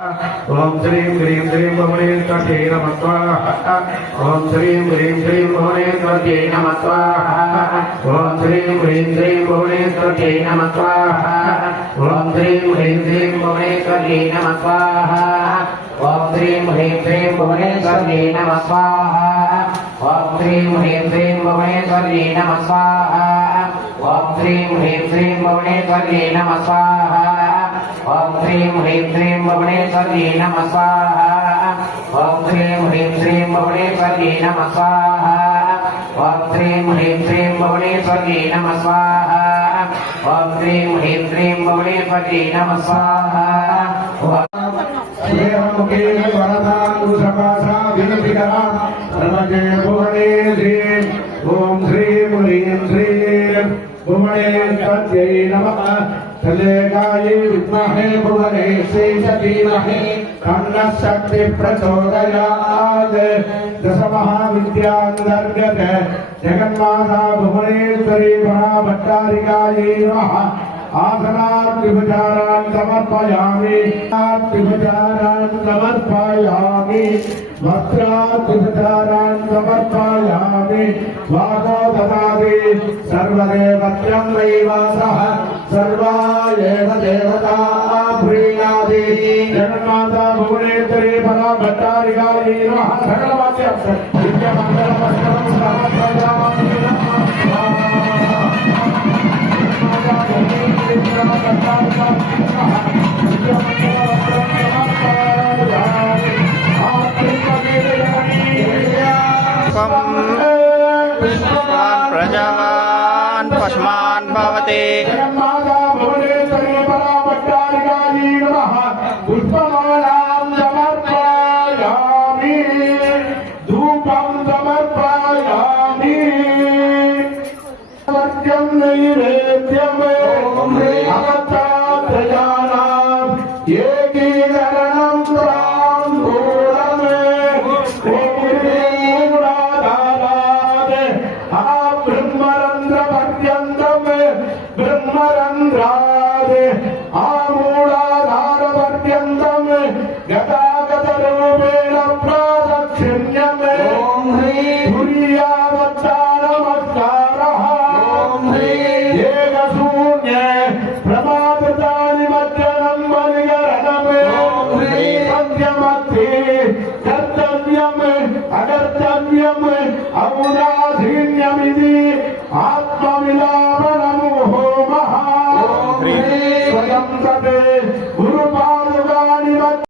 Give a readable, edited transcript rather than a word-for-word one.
ओम श्रीं ह्रीं श्रीं भुवनेश्वर्यै नमः स्वाहा। ओम श्रीं ह्रीं श्रीं भुवनेश्वर्यै नमः स्वाहा। ओम श्रीं ह्रीं श्रीं भुवनेश्वर्यै नमः स्वाहा। ओम श्रीं ह्रीं श्रीं भुवनेश्वर्यै नमः स्वाहा। ओम श्रीं ह्रीं श्रीं भुवनेश्वर्यै नमः स्वाहा। ओम श्रीं ह्रीं श्रीं भुवनेश्वर्यै नमः स्वाहा। ओम श्रीं ह्रीं श्रीं भुवनेश्वर्यै नमः स्वाहा। ओम श्रीं ह्रीं श्रीं भुवनेश्वर्यै नमः स्वाहा। ओम श्रीं ह्रीं श्रीं भुवनेश्वर्यै नमः स्वाहा। ओम श्रीं ह्रीं श्रीं भुवनेश्वर्यै नमः स्वाहा। ओम श्रीं ह्रीं श्रीं भुवनेश्वर्यै नमः स्वाहा। श्रीमुखे वरदानुसपासा विनपिता सर्वजय भुवनेश्वरी। ओम श्रीं ह्रीं श्रीं भुवनेश्वर्यै नमः। तलेगाये विद्महे भुवनेश्वर्यै धीमहि तन्नः शक्तिः प्रचोदयात्। दशमहाविद्यान्तर्गत जगन्माता भुवनेश्वरी महाभट्टारिकायै नमः। आसनात् विभचारान् समर्पयामि। विभचारान् समर्पयामि। वस्त्रात् विभचारान् समर्पयामि। वागोदरादि सर्वदेवत्यं वैवासः सर्वा एव देवता प्रीणादि। जगन्माता भुवनेश्वरी महाभट्टारिकायै नमः। सकलवाद्यं दिव्यमङ्गलमस्तकं समर्पयामि। प्रजावान् पशुमान् भवति। पुष्पमालां समर्पयामि। धूपं समर्पयामि। सत्यं नैवेद्यं अवतात्रयाणाम् एकीकरणं ताम्बूलम्। ब्रह्मरन्ध्रपर्यन्तं ब्रह्मरन्ध्रात् आमूलाधारपर्यन्तं गता